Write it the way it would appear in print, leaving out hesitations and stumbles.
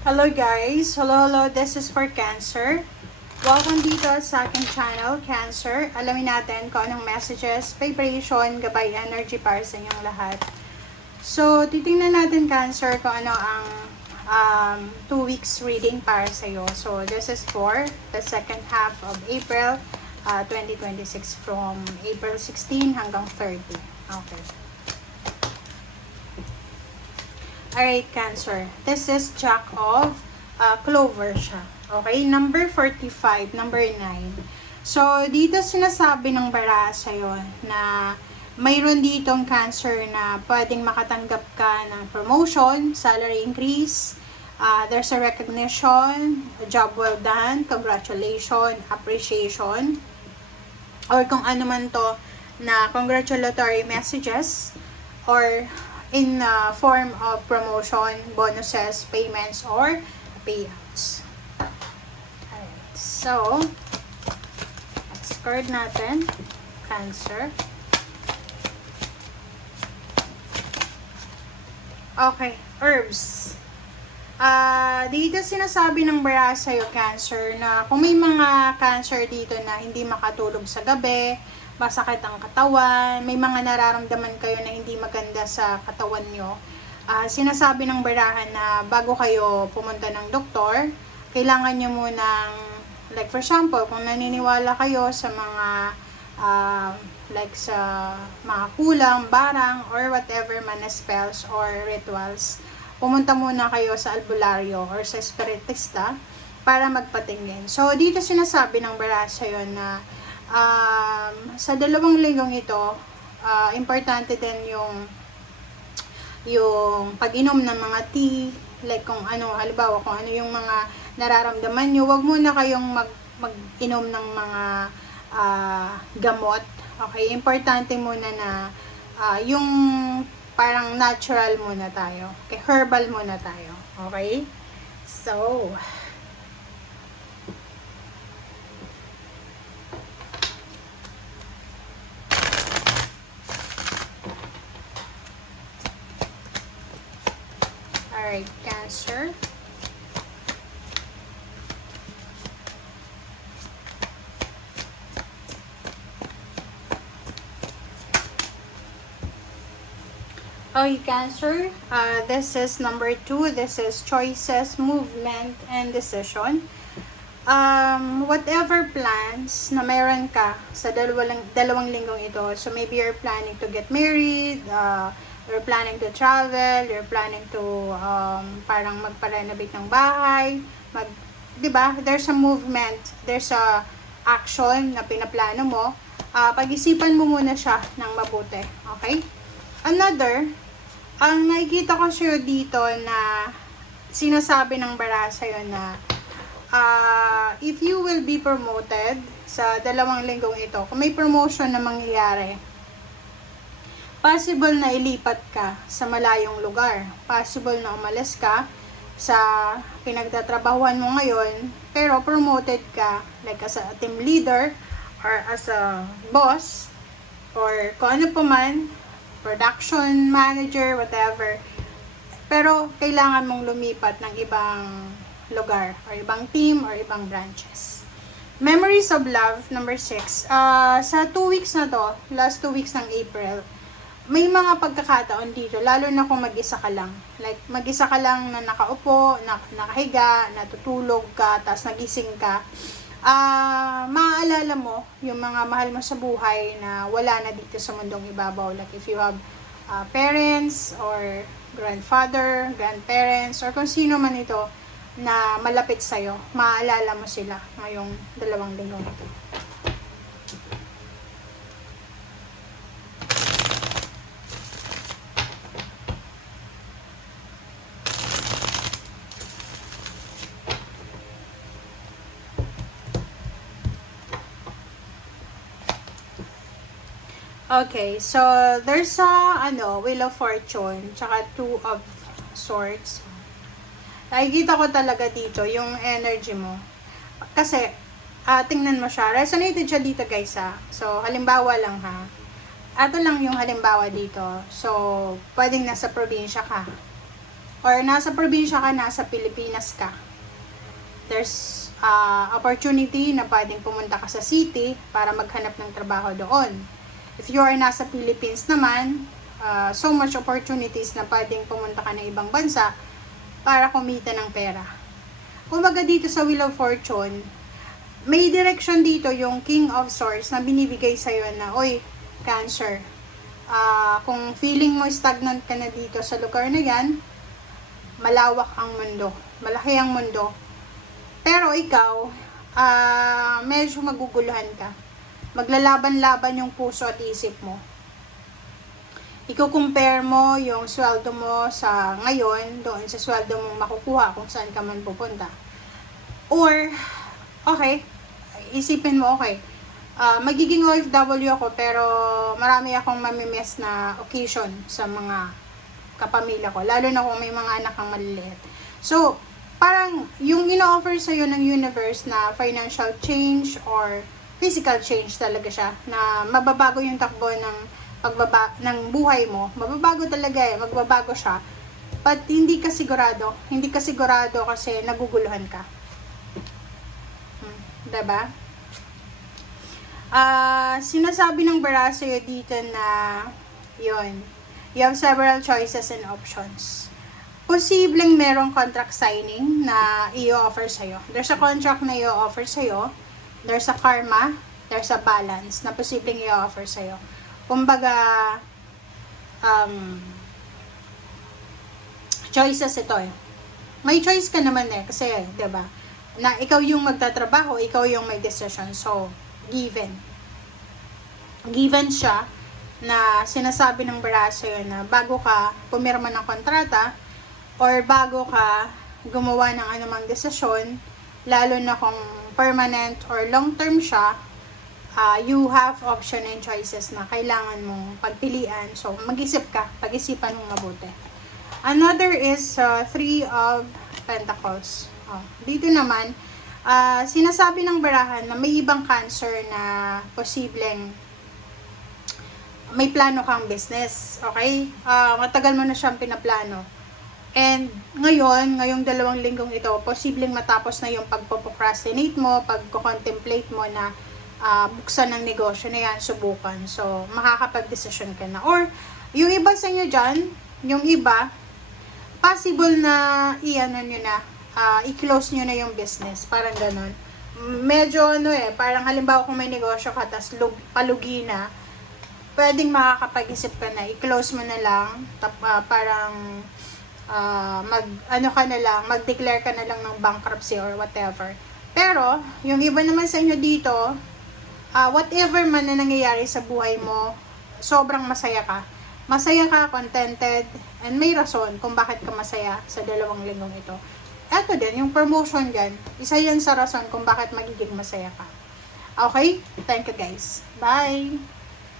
Hello guys! Hello, this is for Cancer. Welcome dito sa aking channel, Cancer. Alamin natin kung anong messages, vibration, gabay, energy para sa inyong lahat. So, titingnan natin Cancer kung ano ang 2 weeks reading para sa iyo. So, this is for the second half of April 2026 from April 16 hanggang 30. Okay. Alright, Cancer. This is Jack of Clover siya. Okay? Number 45, number 9. So, dito sinasabi ng bara sa'yo na mayroon ditong Cancer na pwedeng makatanggap ka ng promotion, salary increase, there's a recognition, a job well done, congratulations, appreciation, or kung ano man to na congratulatory messages, or in form of promotion, bonuses, payments, or payouts. Alright, so, next card natin, Cancer. Okay, herbs. Dito sinasabi ng bara sa'yo, Cancer, na kung may mga Cancer dito na hindi makatulog sa gabi, masakit ang katawan, may mga nararamdaman kayo na hindi maganda sa katawan nyo, sinasabi ng barahan na bago kayo pumunta ng doktor, kailangan nyo munang, like for example, kung naniniwala kayo sa mga like sa mga kulang, barang, or whatever man na spells or rituals, pumunta muna kayo sa albularyo or sa spiritista para magpatingin. So, dito sinasabi ng bara sa'yo na sa 2 linggong ito, importante din yung pag-inom ng mga tea, like kung ano, halimbawa kung ano yung mga nararamdaman nyo, wag muna kayong mag-inom ng mga gamot. Okay, importante muna na yung parang natural muna tayo. Okay, herbal muna tayo. Okay? So, alright, Cancer. Okay, Cancer. This is number 2. This is choices, movement, and decision. Whatever plans na meron ka sa 2 linggong ito, so maybe you're planning to get married, you're planning to travel, you're planning to parang magpa-renovate ng bahay, 'di ba? There's a movement, there's a action na pinaplano mo. Pag-isipan mo muna siya ng mabuti, okay? Another, ang nakikita ko sa'yo dito na sinasabi ng bara sa'yo na if you will be promoted sa 2 linggong ito, kung may promotion na mangyayari, possible na ilipat ka sa malayong lugar. Possible na umalis ka sa pinagtatrabahuan mo ngayon, pero promoted ka like as a team leader or as a boss or kung ano pa man, production manager, whatever. Pero kailangan mong lumipat ng ibang lugar or ibang team or ibang branches. Memories of love, number 6. Sa 2 weeks na to, last 2 weeks ng April, may mga pagkakataon dito, lalo na kung mag-isa ka lang. Like, mag-isa ka lang na nakaupo, nakahiga, natutulog ka, tapos nagising ka. Maaalala mo yung mga mahal mo sa buhay na wala na dito sa mundong ibabaw. Like if you have parents or grandfather, grandparents, or kung sino man ito na malapit sa'yo, maaalala mo sila ngayong 2 linggong ito. Okay, so there's a Wheel of Fortune, tsaka 2 of Swords. Nakikita ko talaga dito yung energy mo. Kasi tingnan mo siya. Resonated siya dito, guys, ha. So halimbawa lang, ha. Ito lang yung halimbawa dito. So pwedeng nasa probinsya ka. or nasa probinsya ka, nasa Pilipinas ka, there's opportunity na pwedeng pumunta ka sa city para maghanap ng trabaho doon. If you are nasa Philippines naman, so much opportunities na pwedeng pumunta ka ng ibang bansa para kumita ng pera. Kumbaga dito sa Wheel of Fortune, may direction dito yung King of Swords na binibigay sa'yo na, oy, Cancer, kung feeling mo stagnant ka na dito sa lugar na yan, malawak ang mundo, malaki ang mundo. Pero ikaw, medyo maguguluhan ka. Maglalaban-laban yung puso at isip mo. I-compare mo yung sweldo mo sa ngayon doon sa sweldo mong makukuha kung saan ka man pupunta. Or, okay, isipin mo, okay, magiging OFW ako pero marami akong mamimiss na occasion sa mga kapamilya ko. Lalo na kung may mga anak kang maliliit. So, parang yung ino-offer sa'yo ng universe na financial change or physical change talaga siya, na mababago yung takbo ng buhay mo, mababago talaga magbabago siya, but hindi ka sigurado kasi naguguluhan ka. Diba? Sinasabi ng bara sa'yo dito na, yun, you have several choices and options. Posibleng merong contract signing na i-offer sa'yo. There's a contract na i-offer sa'yo, there's a karma, there's a balance na posibleng i-offer sa'yo. Kumbaga, choices ito May choice ka naman kasi, diba? Na ikaw yung magtatrabaho, ikaw yung may decision. So, given. Given siya na sinasabi ng braso yun na bago ka pumirma ng kontrata or bago ka gumawa ng anumang desisyon, lalo na kung permanent or long-term siya, you have option and choices na kailangan mong pagpilian. So, mag-isip ka. Pag-isipan mong mabuti. Another is Three of Pentacles. Dito naman, sinasabi ng barahan na may ibang Cancer na posibleng may plano kang business. Okay? Matagal mo na siyang pinaplano. And ngayong 2 linggong ito, posibleng matapos na yung pagpo-procrastinate mo, pagko-contemplate mo na buksan ng negosyo na yan, subukan. So, makakapag-desisyon ka na. Or, yung iba sa inyo dyan, yung iba, possible na i-close nyo na yung business. Parang ganon. Medyo parang halimbawa kung may negosyo ka, tas palugi na, pwedeng makakapag-isip ka na, i-close mo na lang, parang mag-declare ka na lang ng bankruptcy or whatever. Pero, yung iba naman sa inyo dito, whatever man na nangyayari sa buhay mo, sobrang masaya ka. Masaya ka, contented, and may rason kung bakit ka masaya sa 2 linggong ito. Eto din, yung promotion dyan, isa yan sa rason kung bakit magiging masaya ka. Okay? Thank you guys. Bye!